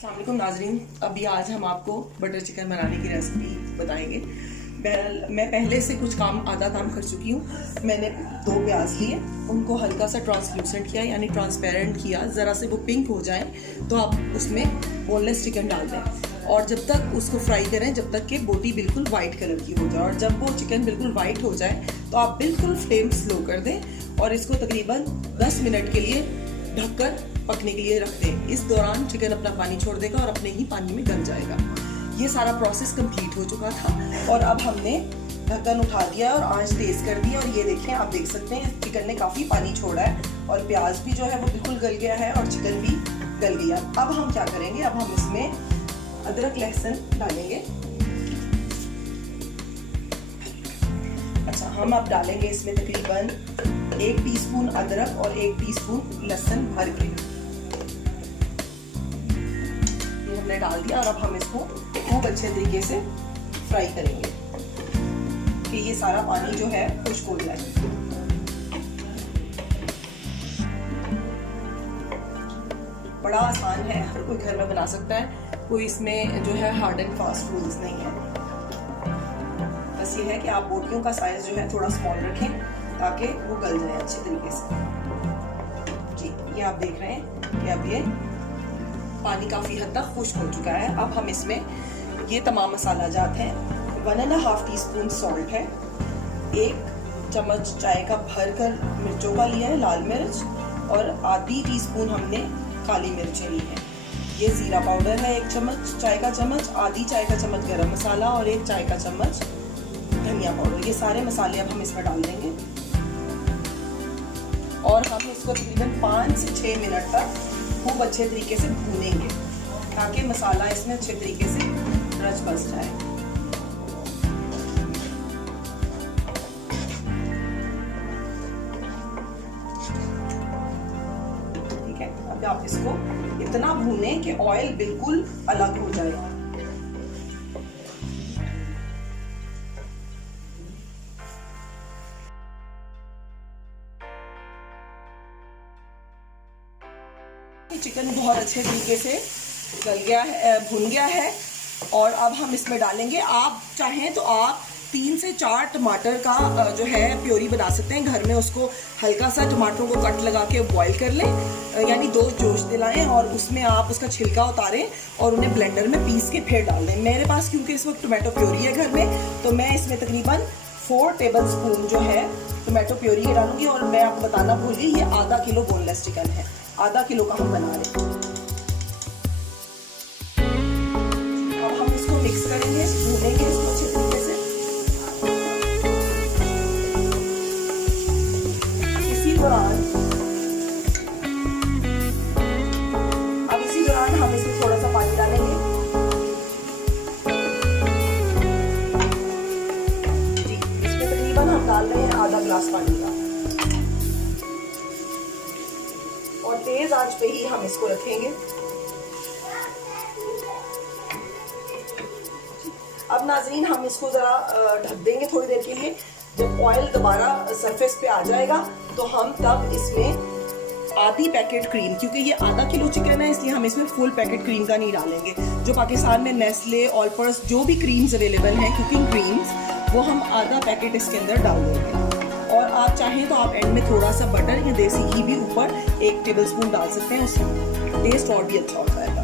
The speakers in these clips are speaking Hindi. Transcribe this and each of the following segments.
अस्सलाम वालेकुम नाज़रीन, अभी आज हम आपको बटर चिकन बनाने की रेसिपी बताएंगे। मैं पहले से कुछ आधा काम कर चुकी हूँ। मैंने 2 प्याज लिए, उनको हल्का सा ट्रांसल्यूसेंट किया यानी ट्रांसपेरेंट किया, ज़रा से वो पिंक हो जाए तो आप उसमें बोनलेस चिकन डाल दें और जब तक उसको फ्राई करें जब तक कि बोटी बिल्कुल वाइट कलर की हो जाए। और जब वो चिकन बिल्कुल वाइट हो जाए तो आप बिल्कुल फ्लेम स्लो कर दें और इसको तकरीबन 10 मिनट के लिए ढककर पकने के लिए रख दें। इस दौरान चिकन अपना पानी छोड़ देगा और अपने ही पानी में गल जाएगा। ये सारा प्रोसेस कंप्लीट हो चुका था और अब हमने ढक्कन उठा दिया और आंच तेज कर दी और ये देखें, आप देख सकते हैं चिकन ने काफ़ी पानी छोड़ा है और प्याज भी जो है वो बिल्कुल गल गया है और चिकन भी गल गया। अब हम क्या करेंगे, अब हम इसमें अदरक लहसुन डालेंगे। अच्छा, हम अब डालेंगे इसमें तकरीबन 1 टीस्पून अदरक और 1 टीस्पून लहसुन भर के ये हमने डाल दिया और अब हम इसको खूब अच्छे तरीके से फ्राई करेंगे कि ये सारा पानी जो है खुश्क हो जाए। बड़ा आसान है, हर कोई घर में बना सकता है, कोई इसमें जो है हार्ड एंड फास्ट रूल्स नहीं है। बस ये है कि आप बोटियों का साइज जो है थोड़ा स्मॉल रखें ताकि वो गल जाए अच्छे तरीके से। जी, ये आप देख रहे हैं कि अब ये पानी काफ़ी हद तक खुश्क हो चुका है। अब हम इसमें ये तमाम मसाला जात हैं। 1.5 टीस्पून सॉल्ट है, 1 चम्मच चाय का भर कर मिर्चों का लिया है, लाल मिर्च, और आधी टीस्पून हमने काली मिर्चें ली हैं। ये ज़ीरा पाउडर है 1 चम्मच चाय का चम्मच, आधी चाय का चम्मच गरम मसाला और 1 चाय का चम्मच धनिया पाउडर। ये सारे मसाले अब हम इसमें डाल देंगे और हम इसको तकरीबन 5 से 6 मिनट तक खूब अच्छे तरीके से भूनेंगे ताकि मसाला इसमें अच्छे तरीके से रच बस जाए। ठीक है, अब आप इसको इतना भूनें कि ऑयल बिल्कुल अलग हो जाए। चिकन बहुत अच्छे तरीके से गल गया है, भुन गया है और अब हम इसमें डालेंगे, आप चाहें तो आप 3 से 4 टमाटर का जो है प्योरी बना सकते हैं घर में। उसको हल्का सा टमाटरों को कट लगा के बॉईल कर लें, यानी 2 जोश दिलाएं और उसमें आप उसका छिलका उतारें और उन्हें ब्लेंडर में पीस के फिर डाल दें। मेरे पास क्योंकि इस वक्त टोमेटो प्योरी है घर में, तो मैं इसमें तकरीबन 4 टेबल स्पून जो है टोमेटो प्योरी के डालूंगी। और मैं आपको बताना भूल गई, ये आधा किलो बोनलेस चिकन है, आधा किलो का हम बना रहे हैं। अब हम इसको मिक्स करेंगे, भूनेंगे इसको अच्छे तरीके से। इसी दौरान हम इसमें थोड़ा सा पानी डालेंगे। जी, इसमें तकरीबन हम डाल रहे हैं आधा गिलास पानी का और तेज आंच पे ही हम इसको रखेंगे। अब नाज़रीन, हम इसको ज़रा ढक देंगे थोड़ी देर के लिए। जब ऑयल दोबारा सरफेस पे आ जाएगा तो हम तब इसमें आधी पैकेट क्रीम, क्योंकि ये आधा किलो चिकन है इसलिए हम इसमें फुल पैकेट क्रीम का नहीं डालेंगे। जो पाकिस्तान में नेस्ले, ऑलपर्स, जो भी क्रीम्स अवेलेबल हैं, कुकिंग क्रीम्स, वो हम आधा पैकेट इसके अंदर डाल देंगे। और आप चाहें तो आप एंड में थोड़ा सा बटर या देसी घी भी ऊपर 1 टेबल स्पून डाल सकते हैं, उससे टेस्ट और भी अच्छा हो जाएगा।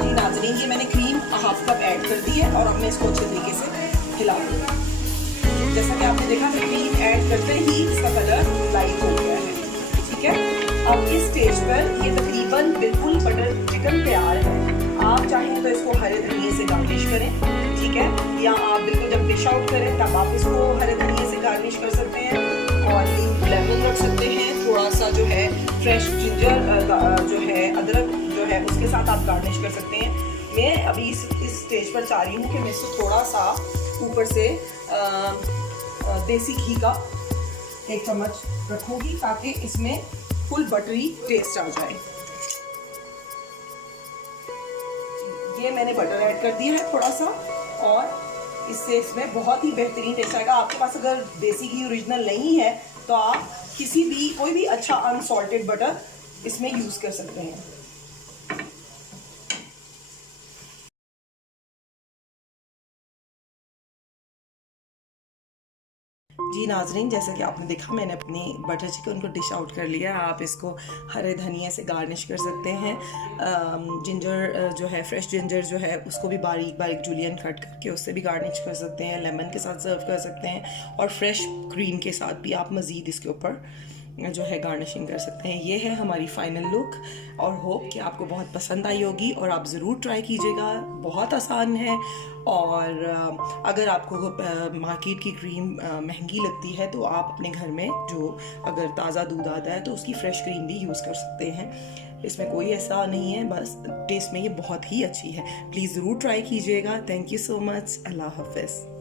जी नाज़रीन, ये मैंने क्रीम हाफ कप ऐड कर दी है और अब मैं इसको अच्छे तरीके से हिला दूंगा। जैसा कि आपने देखा कि क्रीम ऐड करते ही इसका कलर लाइट हो गया है। ठीक है, अब इस स्टेज पर ये तकरीबन बिल्कुल बटर चिकन तैयार है। आप चाहें तो इसको हरे धनिए से गार्निश करें, ठीक है, या आप बिल्कुल जब डिश आउट करें तब आप इसको हरे धनिए से गार्निश कर सकते हैं और लेमन रख सकते हैं, थोड़ा सा जो है फ्रेश जिंजर जो है, अदरक जो है, उसके साथ आप गार्निश कर सकते हैं। मैं अभी इस स्टेज पर चाह रही हूँ कि मैं इसको थोड़ा सा ऊपर से देसी घी का 1 चम्मच रखूँगी ताकि इसमें फुल बटरी टेस्ट आ जाए। ये मैंने बटर ऐड कर दिया है थोड़ा सा और इससे इसमें बहुत ही बेहतरीन टेस्ट आएगा। आपके पास अगर देसी घी ओरिजिनल नहीं है तो आप कोई भी अच्छा अनसॉल्टेड बटर इसमें यूज़ कर सकते हैं। जी नाजरीन, जैसा कि आपने देखा मैंने अपनी बटर चिकन को डिश आउट कर लिया। आप इसको हरे धनिया से गार्निश कर सकते हैं। जिंजर जो है, फ्रेश जिंजर जो है उसको भी बारीक बारीक जूलियन कट करके उससे भी गार्निश कर सकते हैं। लेमन के साथ सर्व कर सकते हैं और फ्रेश क्रीम के साथ भी आप मज़ीद इसके ऊपर जो है गार्निशिंग कर सकते हैं। ये है हमारी फाइनल लुक और होप कि आपको बहुत पसंद आई होगी और आप ज़रूर ट्राई कीजिएगा। बहुत आसान है और अगर आपको मार्केट की क्रीम महंगी लगती है तो आप अपने घर में जो अगर ताज़ा दूध आता है तो उसकी फ़्रेश क्रीम भी यूज़ कर सकते हैं। इसमें कोई ऐसा नहीं है, बस टेस्ट में ये बहुत ही अच्छी है। प्लीज़ ज़रूर ट्राई कीजिएगा। Thank you so much. अल्लाह हाफ़िज़।